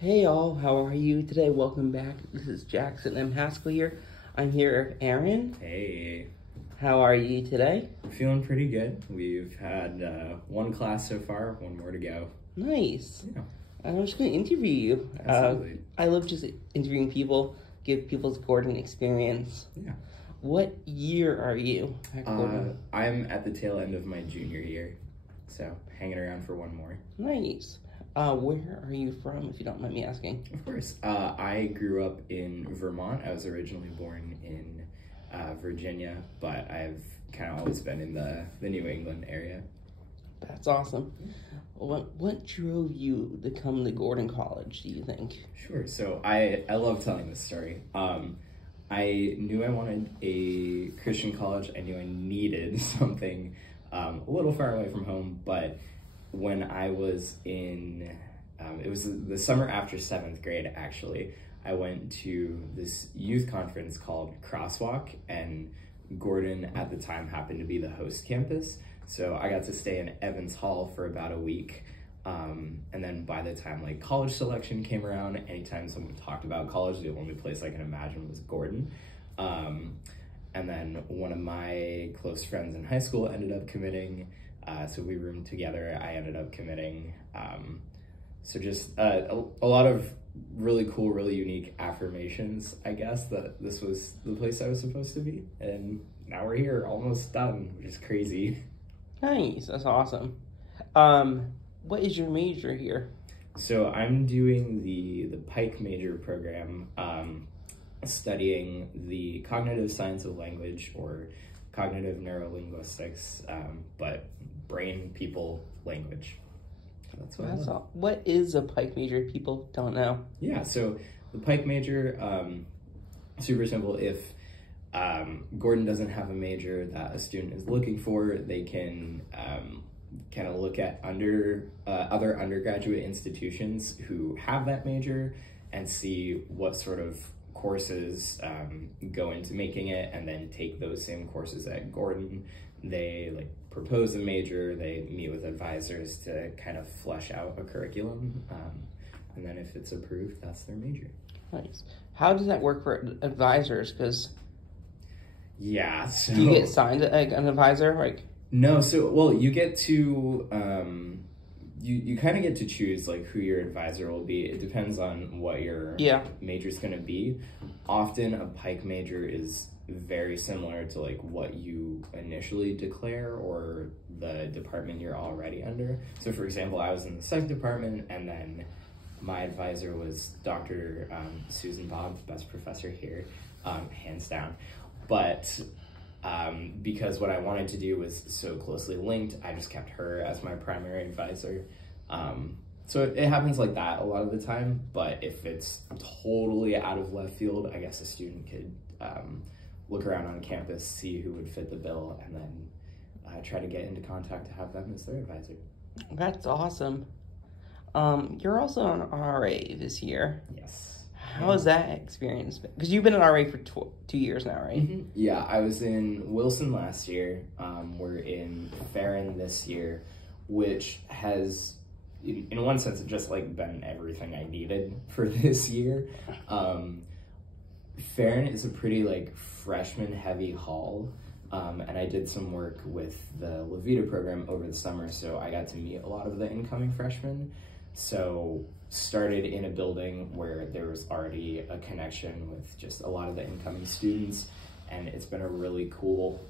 Hey all, how are you today? Welcome back. This is Jackson M. Haskell here. I'm here with Aaron. Hey, How are you today? I'm feeling pretty good. We've had one class so far, one more to go. Nice. Yeah, I'm just going to interview you. absolutely. I love just interviewing people, give people's Gordon experience. Yeah. What year are you at Gordon? I'm at the tail end of my junior year, so hanging around for one more. Nice. Where are you from, if you don't mind me asking? Of course. I grew up in Vermont. I was originally born in Virginia, but I've kind of always been in the New England area. That's awesome. What drove you to come to Gordon College, do you think? Sure. So I love telling this story. I knew I wanted a Christian college. I knew I needed something a little far away from home, but when I was in, it was the summer after 7th grade, actually, I went to this youth conference called Crosswalk, and Gordon at the time happened to be the host campus. So I got to stay in Evans Hall for about a week. And then by the time like college selection came around, anytime someone talked about college, the only place I can imagine was Gordon. And then one of my close friends in high school ended up committing. So we roomed together. I ended up committing. So just a lot of really cool, really unique affirmations, I guess, that this was the place I was supposed to be. And now we're here, almost done, which is crazy. Nice, that's awesome. What is your major here? So I'm doing the Pike major program, studying the cognitive science of language, or cognitive neurolinguistics, but brain, people, language. That's what I love. What is a Pike major? People don't know. Yeah, so the Pike major, super simple. If Gordon doesn't have a major that a student is looking for, they can kind of look at other undergraduate institutions who have that major and see what sort of courses go into making it, and then take those same courses at Gordon. They like propose a major, they meet with advisors to kind of flesh out a curriculum, and then if it's approved, that's their major. Nice. How does that work for advisors? Because Yeah, so do you get signed as an advisor? Like, no, so well, you get to you kind of get to choose like who your advisor will be. It depends on what your major is going to be. Often a Pike major is very similar to like what you initially declare or the department you're already under. So for example, I was in the psych department, and then my advisor was Dr. Susan Bob, best professor here, hands down. But because what I wanted to do was so closely linked, I just kept her as my primary advisor. So it happens like that a lot of the time, but if it's totally out of left field, I guess a student could look around on campus, see who would fit the bill, and then try to get into contact to have them as their advisor. that's awesome. You're also an RA this year. Yes. How has that experience been? Because you've been an RA for 2 years now, right? Mm-hmm. Yeah, I was in Wilson last year. We're in Farron this year, which has, in one sense, just like been everything I needed for this year. Farron is a pretty like freshman heavy hall, and I did some work with the Levita program over the summer, so I got to meet a lot of the incoming freshmen. So started in a building where there was already a connection with just a lot of the incoming students, and it's been a really cool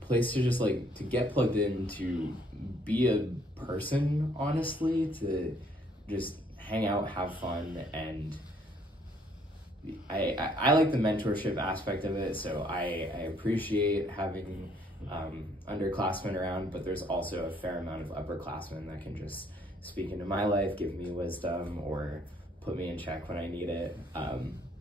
place to just like to get plugged in, to be a person, honestly, to just hang out, have fun, and I like the mentorship aspect of it, so I appreciate having underclassmen around, but there's also a fair amount of upperclassmen that can just speak into my life, give me wisdom, or put me in check when I need it.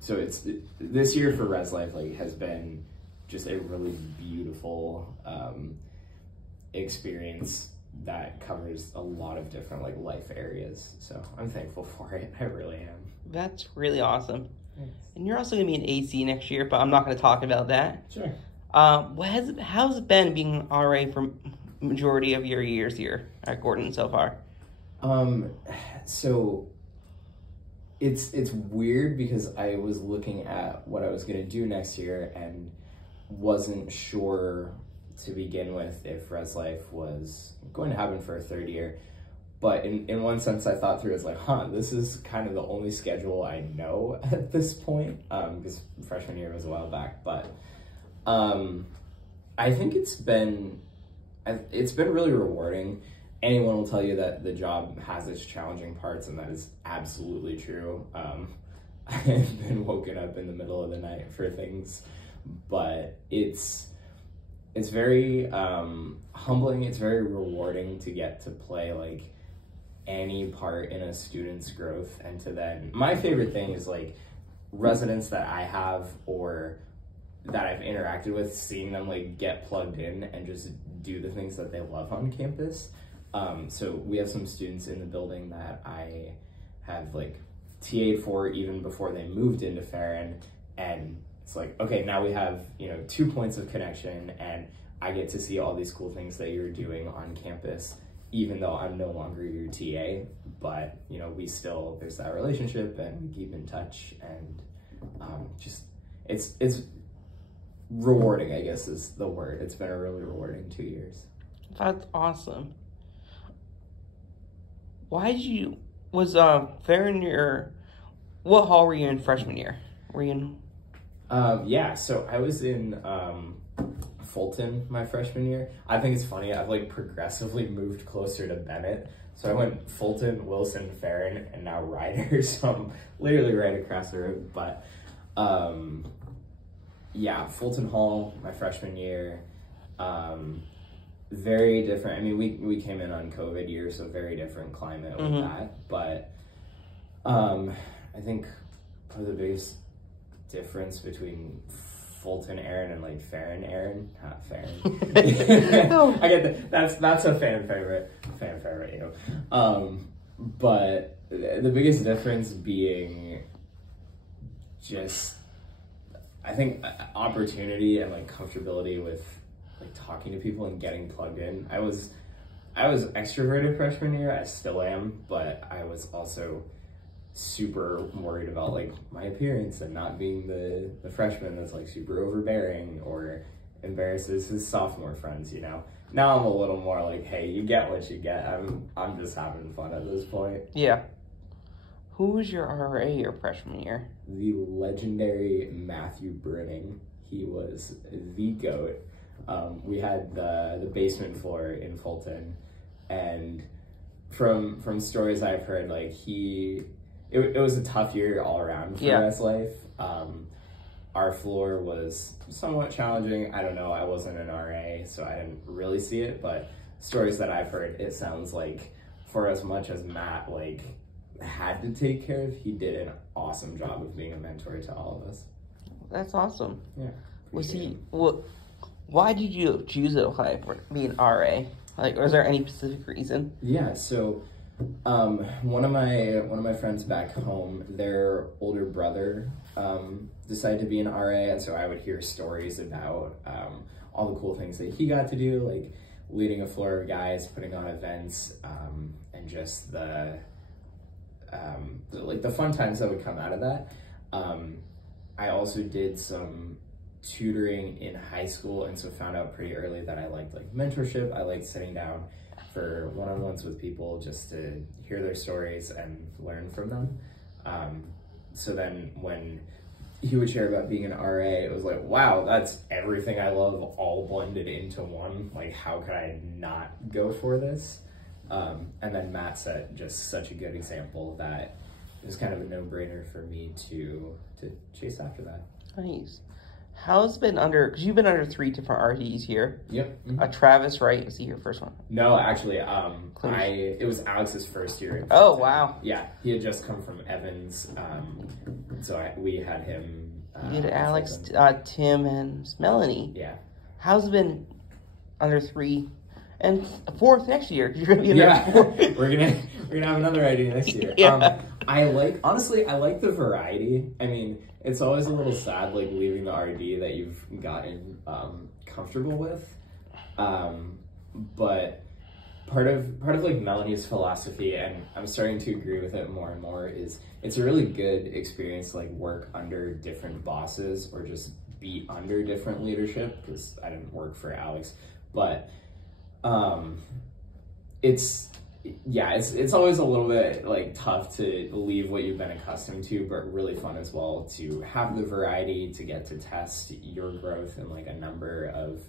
So it's this year for Res Life like has been just a really beautiful experience that covers a lot of different like life areas. So I'm thankful for it. I really am. That's really awesome. Thanks. And you're also going to be an AC next year, but I'm not going to talk about that. Sure. How's it been being an RA for majority of your years here at Gordon so far? Um, so it's weird because I was looking at what I was gonna do next year and wasn't sure to begin with if Res Life was going to happen for a third year. But in one sense, I thought through, it's like, this is kind of the only schedule I know at this point, because freshman year was a while back. But I think it's been really rewarding. Anyone will tell you that the job has its challenging parts, and that is absolutely true. I've been woken up in the middle of the night for things, but it's very humbling. It's very rewarding to get to play like any part in a student's growth, and to then, my favorite thing is like residents that I have or that I've interacted with, seeing them like get plugged in and just do the things that they love on campus. So we have some students in the building that I have like TA'd for even before they moved into Farron, and it's like, okay, now we have, 2 points of connection, and I get to see all these cool things that you're doing on campus, even though I'm no longer your TA, but there's that relationship, and we keep in touch, and it's rewarding, I guess is the word. It's been a really rewarding 2 years. That's awesome. Was Farron what hall were you in freshman year? Were you in? So I was in Fulton my freshman year. I think it's funny, I've like progressively moved closer to Bennett. So I went Fulton, Wilson, Farron, and now Ryder. So I'm literally right across the road. But Fulton Hall my freshman year. Very different. I mean, we came in on COVID year, so very different climate with that. But I think probably the biggest difference between Fulton Aaron and like Farron Aaron, not Farron. I get that. That's a fan favorite, but the biggest difference being just, I think, opportunity and like comfortability with like talking to people and getting plugged in. I was extroverted freshman year. I still am, but I was also super worried about like my appearance and not being the freshman that's like super overbearing or embarrasses his sophomore friends. Now I'm a little more like, hey, you get what you get. I'm just having fun at this point. Yeah. Who was your RA your freshman year? The legendary Matthew Brinning. He was the GOAT. We had the basement floor in Fulton, and from stories I've heard, like it was a tough year all around for Res Life. Our floor was somewhat challenging. I don't know, I wasn't an RA, so I didn't really see it, but stories that I've heard, it sounds like for as much as Matt like had to take care of, he did an awesome job of being a mentor to all of us. That's awesome. Yeah. Why did you choose to apply for being RA? Like, was there any specific reason? Yeah, so one of my friends back home, their older brother decided to be an RA, and so I would hear stories about all the cool things that he got to do, like leading a floor of guys, putting on events, and just the fun times that would come out of that. I also did some tutoring in high school, and so found out pretty early that I liked like mentorship. I liked sitting down for one-on-ones with people just to hear their stories and learn from them. So then when he would share about being an RA, it was like, wow, that's everything I love all blended into one. Like, how could I not go for this? And then Matt set just such a good example that it was kind of a no-brainer for me to chase after that. Nice. How's it been because you've been under 3 different RDs here. Yep. Travis, right? Was he your first one? No, actually, it was Alex's first year. Oh, wow. Yeah, he had just come from Evans, so we had him. You had Alex, Tim, and Melanie. Yeah. How's it been under 3 and 4th next year? You're gonna be under 4. we're gonna have another ID next year. Yeah. I like the variety. I mean, it's always a little sad like leaving the RD that you've gotten comfortable with, but part of like Melanie's philosophy, and I'm starting to agree with it more and more, is it's a really good experience to like work under different bosses or just be under different leadership, because I didn't work for Alex, but it's always a little bit like tough to leave what you've been accustomed to, but really fun as well to have the variety to get to test your growth in like a number of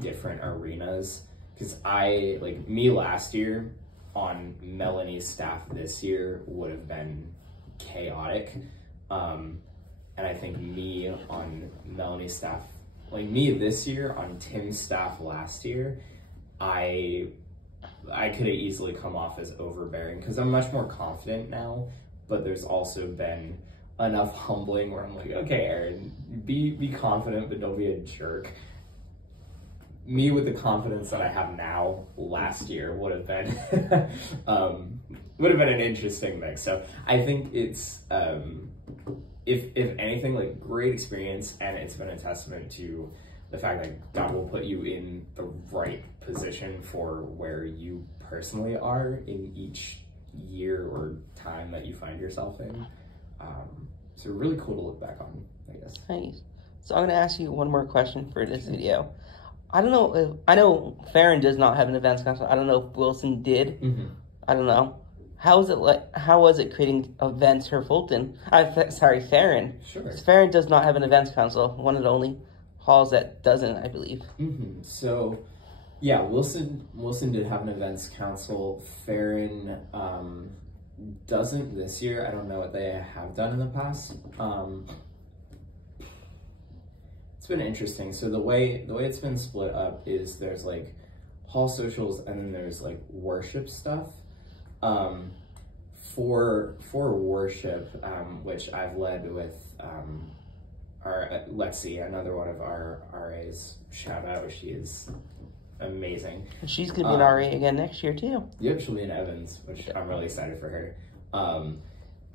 different arenas. Because me last year on Melanie's staff this year would have been chaotic. And I think me on Melanie's staff, like me this year on Tim's staff last year, I could have easily come off as overbearing because I'm much more confident now, but there's also been enough humbling where I'm like, okay, Aaron, be confident, but don't be a jerk. Me with the confidence that I have now last year would have been an interesting mix. So I think it's if anything, like great experience, and it's been a testament to the fact that God will put you in the right position for where you personally are in each year or time that you find yourself in. So really cool to look back on, I guess. Nice. So I'm going to ask you one more question for this video. I don't know I know Farron does not have an events council. I don't know if Wilson did. Mm-hmm. I don't know. How was it creating events for Fulton? Farron. Sure. Farron does not have an events council. One of the only halls that doesn't, I believe. Mm-hmm. So, yeah, Wilson did have an events council. Farron doesn't this year. I don't know what they have done in the past. It's been interesting. So the way it's been split up is there's like hall socials and then there's like worship stuff. For worship, which I've led with our Lexi, another one of our RAs. Shout out, she is amazing. She's gonna be an RA again next year too. Yep, she'll be in Evans, which I'm really excited for her.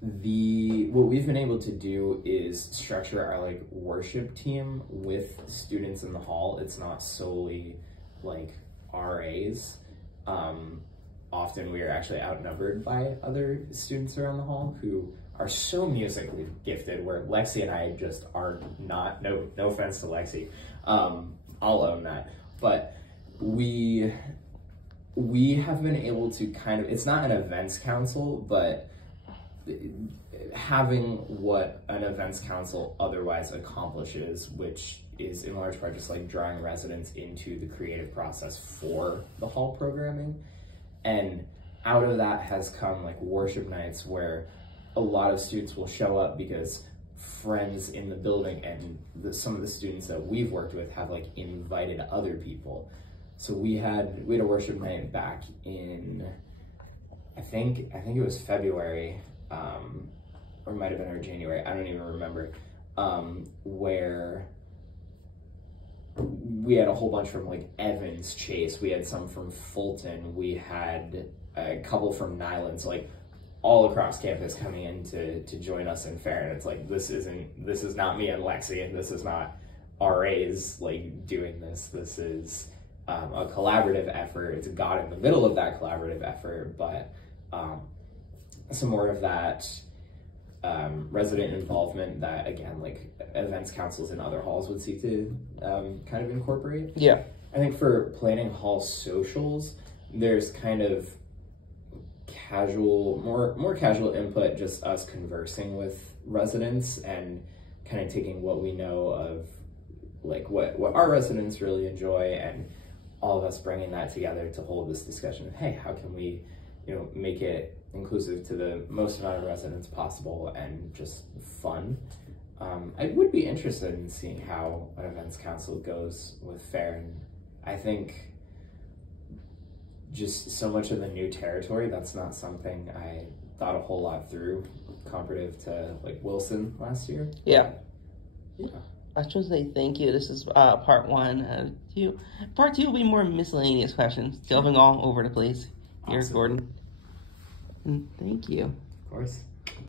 What we've been able to do is structure our like worship team with students in the hall. It's not solely like RAs. Often we are actually outnumbered by other students around the hall who are so musically gifted, where Lexi and I just are not. No offense to Lexi, I'll own that. But we have been able to kind of, it's not an events council, but having what an events council otherwise accomplishes, which is in large part just like drawing residents into the creative process for the hall programming. And out of that has come like worship nights where a lot of students will show up because friends in the building and some of the students that we've worked with have like invited other people. So we had a worship night back in, I think it was February, or it might have been our January, I don't even remember, where we had a whole bunch from like Evans, Chase, we had some from Fulton, we had a couple from Nyland, so like all across campus coming in to join us in Farron. It's like, this is not me and Lexi, and this is not RAs like doing this. This is a collaborative effort. It's God in the middle of that collaborative effort, but some more of that resident involvement that, again, like events councils in other halls would seek to kind of incorporate. Yeah. I think for planning hall socials, there's kind of casual, more casual input, just us conversing with residents and kind of taking what we know of like what our residents really enjoy, and all of us bringing that together to hold this discussion of, hey, how can we, make it inclusive to the most amount of residents possible and just fun. I would be interested in seeing how an events council goes with Farron. I think just so much of the new territory, that's not something I thought a whole lot through comparative to like Wilson last year. Yeah. Yeah. I just want to say thank you. This is part one. Part two will be more miscellaneous questions, delving all over the place. Here's Awesome. Gordon. And thank you. Of course.